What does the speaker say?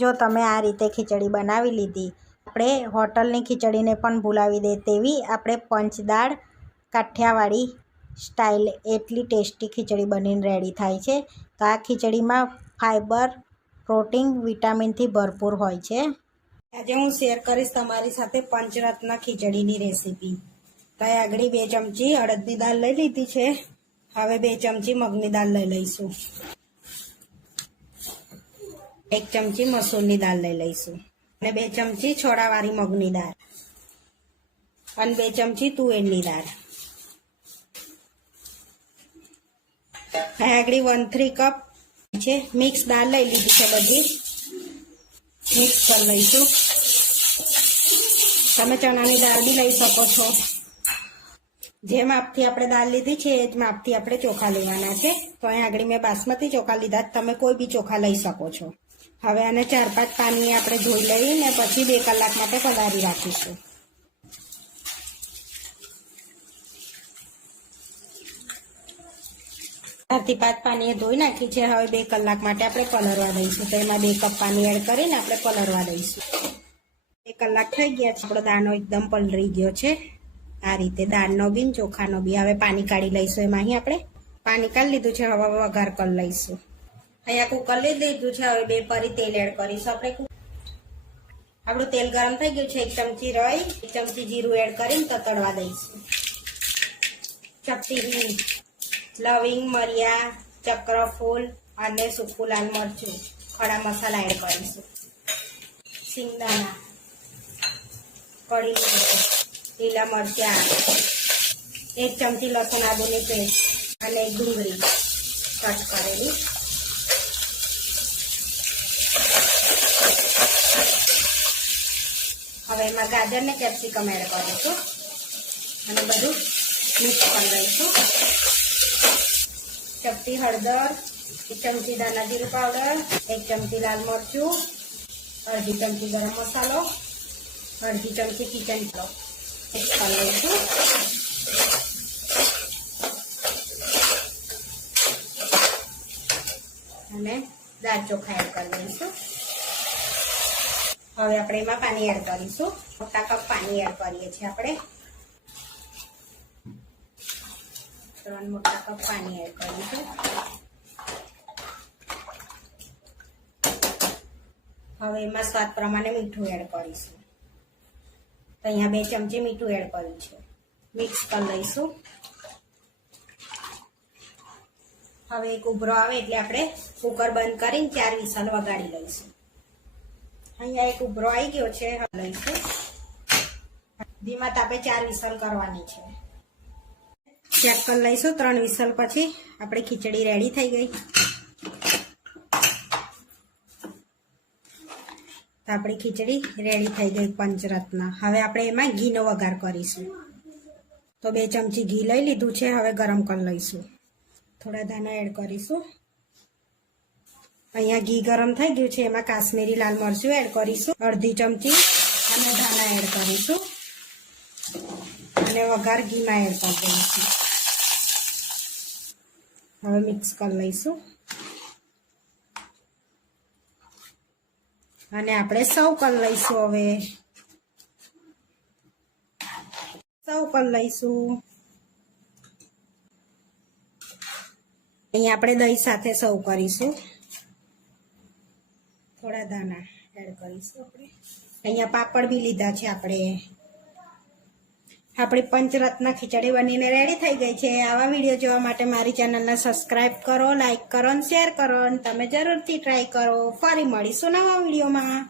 જો તમે આ રીતે ખીચડી બનાવી લીધી, આપણે હોટલની ખીચડીને પણ ભૂલાવી દે તેવી આપણે પંચદાળ કાઠિયાવાડી સ્ટાઇલ એટલી ટેસ્ટી ખીચડી બનીને રેડી થાય છે. તો આ ખીચડીમાં ફાઈબર, પ્રોટીન, વિટામિનથી ભરપૂર હોય છે. આજે હું શેર કરીશ તમારી સાથે પંચરત્ન ખીચડીની રેસીપી. તો આગળ 2 ચમચી અડદની દાળ લઈ લીધી છે. હવે 2 ચમચી મગની દાળ લઈ લઈશું. 1 ચમચી મસૂરની દાળ લઈ લઈશું અને 2 ચમચી છોડાવાળી મગની દાળ અને 2 ચમચી તુવેરની દાળ. આગળ 1/3 કપ છે મિક્સ દાળ લઈ લીધી છે. બધી મિક્સ કરી લઈશું. તમે ચણાની દાળ બી લઈ શકો છો. જે માપથી આપણે દાળ લીધી છે એ જ માપથી આપણે ચોખા લેવાના છે. તો અહીં આગળ મેં બાસમતી ચોખા લીધા, તમે કોઈ બી ચોખા લઈ શકો છો. હવે આને 4-5 પાણી આપણે ધોઈ લઈને પછી 2 કલાક માટે પલાળી રાખીશું. 4 થી 5 પાણીએ ધોઈ નાખી છે. હવે 2 કલાક માટે આપણે પલળવા દઈશું. તો એમાં 2 કપ પાણી એડ કરીને આપણે પલળવા દઈશું. 2 કલાક થઈ ગયા છે. આપણો દાણો એકદમ પલળી ગયો છે. આ રીતે દાળનો બી ચોખાનો બી. હવે પાણી કાઢી લઈશું. એમાં અહીં આપણે પાણી કાઢી લીધું છે. હવે વઘાર કરી લઈશું. અહીંયા કુકર લઈ લીધું છે. હવે 2 પરી તેલ એડ કરીશું આપણે. આપણું તેલ ગરમ થઈ ગયું છે. 1 ચમચી રાઈ, 1 ચમચી જીરું એડ કરીને તતડવા દઈશું. ચપટી હિંગ, લવિંગ, મરિયા, ચક્રફૂલ અને સૂકું લાલ મરચું, ખડા મસાલા એડ કરીશું. સિંગદાણા, કઢી લીમડો, લીલા મરચા, 1 ચમચી લસણ આદુની પેસ્ટ અને ડુંગળી કટ કરેલી. હવે એમાં ગાજર ને કેપ્સિકમ એડ કરીશું અને બધું મિક્સ કરી દઈશું. ચપટી હળદર, 1 ચમચી ધાણા જીરું પાવડર, 1 ચમચી લાલ મરચું, અડધી ચમચી ગરમ મસાલો, અડધી ચમચી કિચન મસાલો મિક્સ કરી લઈશું. અને દાળ ચોખા એડ કરી દઈશું. હવે આપણે એમાં પાણી એડ કરીશું. મોટા કપ પાણી એડ કરીએ છીએ આપણે. 3 મોટા કપ પાણી એડ કરીશું. હવે એમાં સ્વાદ પ્રમાણે મીઠું એડ કરીશું. તો અહીંયા 2 ચમચી મીઠું એડ કર્યું છે. મિક્સ કરી લઈશું. હવે એક ઉભરો આવે એટલે આપણે કુકર બંધ કરીને 4 વિસલ વગાડી લઈશું. અહીંયા એક ઉભરો આવી ગયો છે. લઈશું. ધીમા તાપે 4 વિસલ કરવાની છે. ચેક કરી લઈશું. 3 વિસલ પછી આપણી ખીચડી રેડી થઈ ગઈ. તો આપણી ખીચડી રેડી થઈ ગઈ પંચરત્ન. હવે આપણે એમાં ઘીનો વઘાર કરીશું. તો 2 ચમચી ઘી લઈ લીધું છે. હવે ગરમ કરી લઈશું. થોડા દાણા એડ કરીશું. અહીંયા ઘી ગરમ થઈ ગયું છે. એમાં કાશ્મીરી લાલ મરચું એડ કરીશું, અડધી ચમચી, અને ધાણા એડ કરીશું અને વઘાર ઘીમાં એડ કરી દઈશું. હવે મિક્સ કરી લઈશું અને આપણે સર્વ કરી લઈશું. હવે સર્વ કરી લઈશું. અહીંયા આપણે દહીં સાથે સર્વ કરીશું. થોડા દાણા એડ કરીશું આપણે. અહીંયા પાપડ બી લીધા છે આપણે. આપણી પંચરત્ન ખીચડી બનીને રેડી થઈ ગઈ છે. આવા વિડીયો જોવા માટે મારી ચેનલને સબસ્ક્રાઇબ કરો, લાઈક કરો અને શેર કરો. અને તમે જરૂરથી ટ્રાય કરો. ફરી મળીશું નવા વિડીયોમાં.